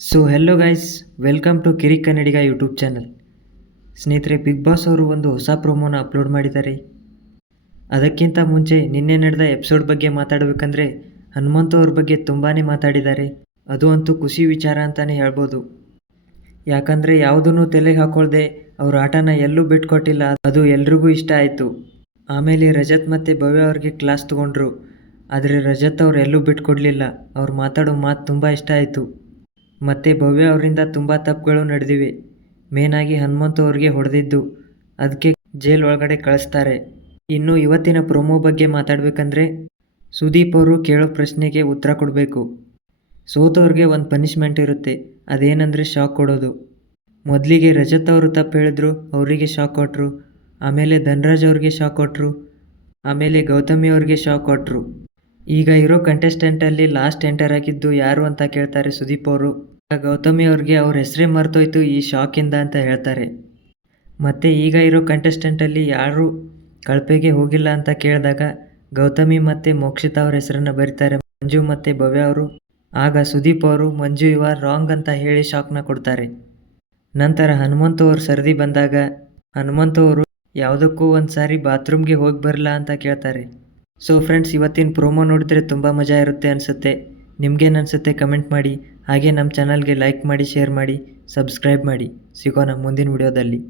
So hello guys, welcome to Kirik Kannadiga YouTube channel. ಸ್ನೇಹಿತರೆ, Bigg Boss ಅವರು ಒಂದು ಹೊಸ ಪ್ರೊಮೋನ ಅಪ್ಲೋಡ್ ಮಾಡಿದ್ದಾರೆ. ಅದಕ್ಕಿಂತ ಮುಂಚೆ ನಿನ್ನೆ ನಡೆದ ಎಪಿಸೋಡ್ ಬಗ್ಗೆ ಮಾತಾಡಬೇಕಂದ್ರೆ ಹನುಮಂತು ಅವ್ರ ಬಗ್ಗೆ ತುಂಬಾ ಮಾತಾಡಿದ್ದಾರೆ. ಅದು ಅಂತೂ ಖುಷಿ ವಿಚಾರ ಅಂತಲೇ ಹೇಳ್ಬೋದು. ಯಾಕಂದರೆ ಯಾವುದನ್ನು ತಲೆಗೆ ಹಾಕೊಳ್ದೆ ಅವ್ರ ಆಟನ ಎಲ್ಲೂ ಬಿಟ್ಕೊಟ್ಟಿಲ್ಲ. ಅದು ಎಲ್ರಿಗೂ ಇಷ್ಟ ಆಯಿತು. ಆಮೇಲೆ ರಜತ್ ಮತ್ತು ಭವ್ಯ ಅವ್ರಿಗೆ ಕ್ಲಾಸ್ ತೊಗೊಂಡ್ರು. ಆದರೆ ರಜತ್ ಅವ್ರು ಎಲ್ಲೂ ಬಿಟ್ಕೊಡ್ಲಿಲ್ಲ. ಅವ್ರು ಮಾತಾಡೋ ಮಾತು ತುಂಬ ಇಷ್ಟ ಆಯಿತು. ಮತ್ತು ಭವ್ಯ ಅವರಿಂದ ತುಂಬ ತಪ್ಪುಗಳು ನಡೆದಿವೆ. ಮೇನಾಗಿ ಹನುಮಂತು ಅವ್ರಿಗೆ ಹೊಡೆದಿದ್ದು, ಅದಕ್ಕೆ ಜೈಲ್ ಒಳಗಡೆ ಕಳಿಸ್ತಾರೆ. ಇನ್ನು ಇವತ್ತಿನ ಪ್ರೊಮೋ ಬಗ್ಗೆ ಮಾತಾಡಬೇಕಂದ್ರೆ, ಸುದೀಪ್ ಅವರು ಕೇಳೋ ಪ್ರಶ್ನೆಗೆ ಉತ್ತರ ಕೊಡಬೇಕು. ಸೋತವ್ರಿಗೆ ಒಂದು ಪನಿಷ್ಮೆಂಟ್ ಇರುತ್ತೆ. ಅದೇನೆಂದರೆ ಶಾಕ್ ಕೊಡೋದು. ಮೊದಲಿಗೆ ರಜತ್ ಅವರು ತಪ್ಪು ಹೇಳಿದ್ರು, ಅವರಿಗೆ ಶಾಕ್ ಕೊಟ್ಟರು. ಆಮೇಲೆ ಧನ್ರಾಜ್ ಅವ್ರಿಗೆ ಶಾಕ್ ಕೊಟ್ಟರು. ಆಮೇಲೆ ಗೌತಮಿ ಅವ್ರಿಗೆ ಶಾಕ್ ಕೊಟ್ಟರು. ಈಗ ಇರೋ ಕಂಟೆಸ್ಟೆಂಟಲ್ಲಿ ಲಾಸ್ಟ್ ಎಂಟರ್ ಆಗಿದ್ದು ಯಾರು ಅಂತ ಕೇಳ್ತಾರೆ ಸುದೀಪ್ ಅವರು. ಗೌತಮಿ ಅವ್ರಿಗೆ ಅವ್ರ ಹೆಸರೇ ಮರ್ತೋಯ್ತು ಈ ಶಾಕಿಂದ ಅಂತ ಹೇಳ್ತಾರೆ. ಮತ್ತು ಈಗ ಇರೋ ಕಂಟೆಸ್ಟೆಂಟಲ್ಲಿ ಯಾರೂ ಕಳಪೆಗೆ ಹೋಗಿಲ್ಲ ಅಂತ ಕೇಳಿದಾಗ ಗೌತಮಿ ಮತ್ತು ಮೋಕ್ಷಿತಾ ಅವ್ರ ಹೆಸರನ್ನು ಬರೀತಾರೆ, ಮಂಜು ಮತ್ತು ಭವ್ಯ ಅವರು. ಆಗ ಸುದೀಪ್ ಅವರು ಮಂಜು ಇವ ರಾಂಗ್ ಅಂತ ಹೇಳಿ ಶಾಕ್ನ ಕೊಡ್ತಾರೆ. ನಂತರ ಹನುಮಂತು ಅವ್ರ ಸರದಿ ಬಂದಾಗ ಹನುಮಂತು ಅವರು ಯಾವುದಕ್ಕೂ ಒಂದು ಸಾರಿ ಬಾತ್ರೂಮ್ಗೆ ಹೋಗಿ ಬರಲ್ಲ ಅಂತ ಕೇಳ್ತಾರೆ. ಸೊ ಫ್ರೆಂಡ್ಸ್, ಇವತ್ತಿನ ಪ್ರೋಮೋ ನೋಡಿದ್ರೆ ತುಂಬ ಮಜಾ ಇರುತ್ತೆ ಅನಿಸುತ್ತೆ. ನಿಮ್ಗೇನು ಅನಿಸುತ್ತೆ ಕಮೆಂಟ್ ಮಾಡಿ. ಹಾಗೆ ನಮ್ಮ ಚಾನಲ್ಗೆ ಲೈಕ್ ಮಾಡಿ, ಶೇರ್ ಮಾಡಿ, ಸಬ್ಸ್ಕ್ರೈಬ್ ಮಾಡಿ. ಸಿಗೋಣ ಮುಂದಿನ ವಿಡಿಯೋದಲ್ಲಿ.